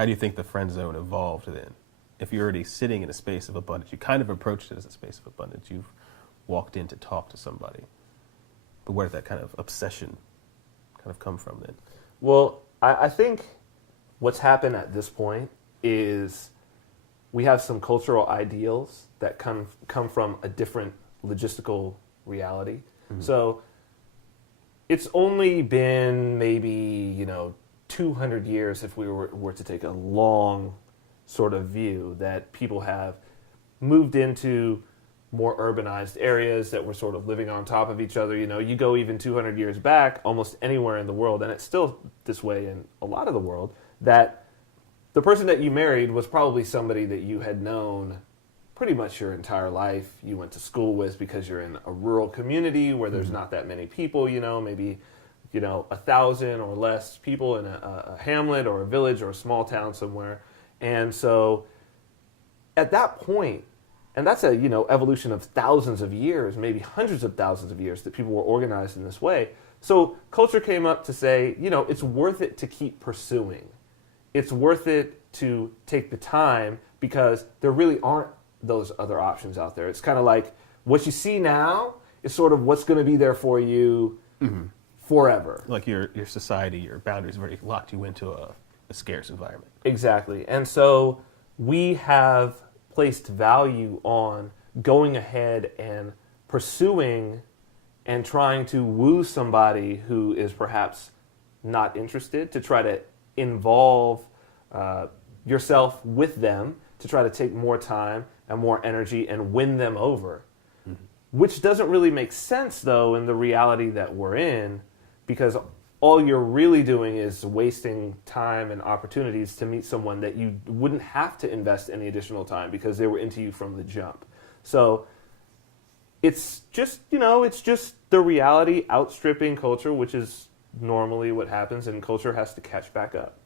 How do you think the friend zone evolved then? If you're already sitting in a space of abundance, you kind of approached it as a space of abundance. You've walked in to talk to somebody. But where did that kind of obsession kind of come from then? Well, I think what's happened at this point is we have some cultural ideals that come from a different logistical reality. Mm-hmm. So it's only been maybe, 200 years, if we were to take a long sort of view, that people have moved into more urbanized areas that were sort of living on top of each other. You go even 200 years back, almost anywhere in the world, and it's still this way in a lot of the world, that the person that you married was probably somebody that you had known pretty much your entire life. You went to school with, because you're in a rural community where there's not that many people, maybe 1,000 or less people in a hamlet or a village or a small town somewhere. And so at that point, and that's a evolution of thousands of years, maybe hundreds of thousands of years, that people were organized in this way. So culture came up to say, it's worth it to keep pursuing. It's worth it to take the time, because there really aren't those other options out there. It's kind of like what you see now is sort of what's going to be there for you forever. Like your society, your boundaries have already locked you into a scarce environment. Exactly. And so we have placed value on going ahead and pursuing and trying to woo somebody who is perhaps not interested, to try to involve yourself with them, to try to take more time and more energy and win them over. Which doesn't really make sense, though, in the reality that we're in, because all you're really doing is wasting time and opportunities to meet someone that you wouldn't have to invest any additional time, because they were into you from the jump. So it's just, it's just the reality outstripping culture, which is normally what happens, and culture has to catch back up.